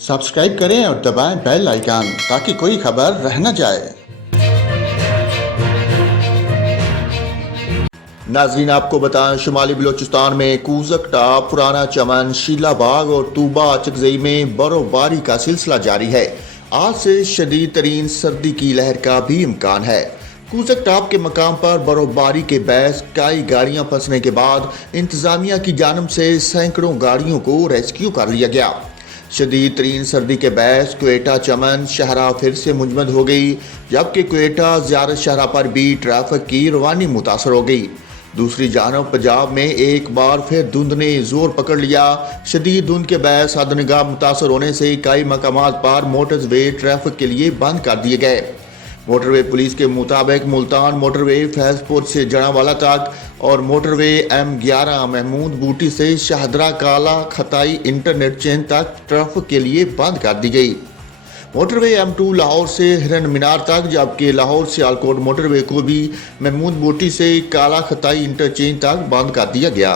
Subscribe करें और दबाएं बेल आइकन ताकि कोई खबर रह न जाए। नाजरीन, आपको बताएं, शुमाली बलोचिस्तान में कूजक टाप, पुराना चमन, शीला बाग और तूबा चकजई में बर्फबारी का सिलसिला जारी है। आज से शदीद तरीन सर्दी की लहर का भी इम्कान है। कूजक टाप के मकाम पर बर्फबारी के बायस कई गाड़ियां फंसने के बाद इंतजामिया की जानब से सैकड़ों गाड़ियों को रेस्क्यू कर लिया गया। शदीद तरीन सर्दी के बायस क्वेटा चमन शहरा फिर से मुजमद हो गई, जबकि क्वेटा ज़ियारत शहरा पर भी ट्रैफिक की रवानी मुतासर हो गई। दूसरी जानब पंजाब में एक बार फिर धुंध ने जोर पकड़ लिया। शदीद धुंध के बायस हदनिगाह मुतासर होने से कई मकामात पर मोटरवे ट्रैफिक के लिए बंद कर दिए गए। मोटरवे पुलिस के मुताबिक मुल्तान मोटरवे फैजपुर से जड़ावाला तक और मोटरवे M11 महमूद बूटी से शाहदरा काला खताई इंटरनेट चेन तक ट्रैफिक के लिए बंद कर दी गई। मोटरवे M2 लाहौर से हिरन मीनार तक, जबकि लाहौर से सियालकोट मोटरवे को भी महमूद बूटी से काला खताई इंटरचेंज तक बंद कर दिया गया।